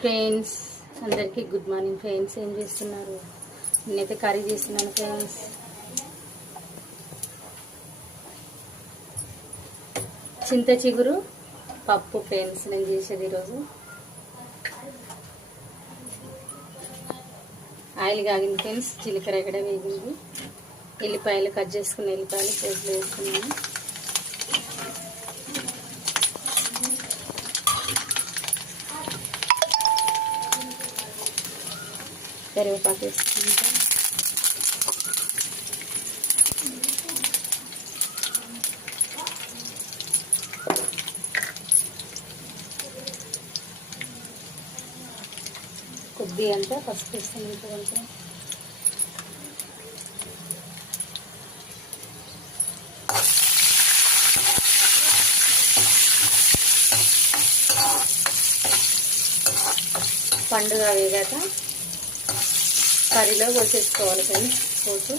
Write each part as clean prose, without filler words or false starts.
Friends అందరికీ good morning friends. ఏం చేస్తున్నారు? నేనైతే కర్రీ చేస్తున్నాను ఫ్రెండ్స్. చింత చిగురు పప్పు ఫ్రెండ్స్ నేను చేసేది ఈరోజు. ఆయిల్ కాగింది ఫ్రెండ్స్, జీలకర్ర ఎక్కడ వేగింది, ఎల్లిపాయలు కట్ చేసుకున్న ఎల్లిపాయలు ప్లేట్లో వేసుకున్నాను. కరివేపాకు వేసుకుంటాం. కొద్ది అంతా పసుపు వేస్తాం. పండుగ వేగాక కర్రీలో పోసేసుకోవాలి ఫ్రెండ్స్. పోసు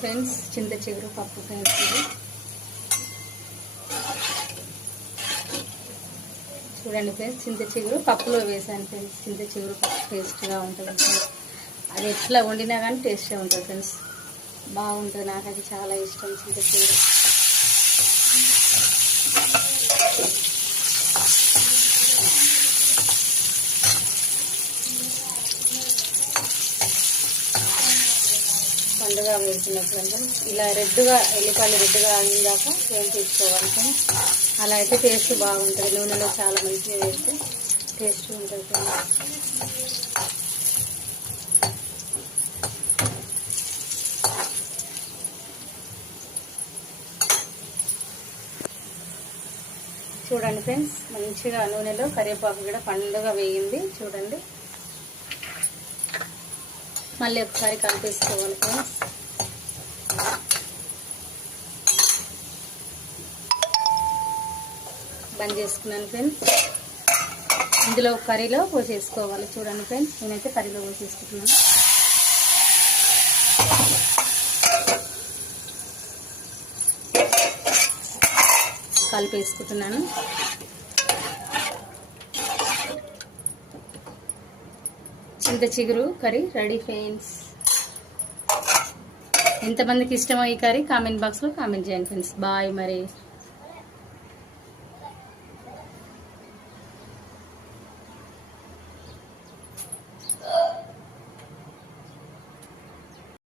ఫ్రెండ్స్ చింత చిగురు పప్పు ఫ్రెండ్స్. ఇది చూడండి ఫ్రెండ్స్, చింత చిగురు పప్పులో వేసాను ఫ్రెండ్స్. చింత చిగురు పప్పు టేస్ట్గా ఉంటుంది ఫ్రెండ్స్. అది ఎట్లా వండినా కానీ టేస్ట్గా ఉంటుంది ఫ్రెండ్స్, బాగుంటుంది. నాకు అది చాలా ఇష్టం చింత చిగురు. పండుగ వేసినట్లంటే ఇలా రెడ్గా ఎల్లిపాయలు రెడ్గా ఆగిందాక ఏం తీసుకోవాలి. అలా అయితే టేస్ట్ బాగుంటుంది. నూనెలో చాలా మంచిగా వేస్తే టేస్ట్ ఉంటుంది. చూడండి ఫ్రెండ్స్, మంచిగా నూనెలో కరివేపాకు కూడా పండుగ వేగింది. చూడండి, మళ్ళీ ఒకసారి కలిపేసుకోవాలి ఫ్రెండ్స్. బంద్ చేసుకున్నాను ఫ్రెండ్స్. ఇందులో కర్రీలో పోసేసుకోవాలి. చూడండి ఫ్రెండ్స్, నేనైతే కర్రీలో పోసేసుకుంటున్నాను. కలిపేసుకుంటున్నాను. చింత చిగురు కర్రీ రెడీ ఫ్రెండ్స్. ఎంతమందికి ఇష్టమో ఈ కర్రీ కామెంట్ బాక్స్లో కామెంట్ చేయండి ఫ్రెండ్స్. బాయ్ మరి.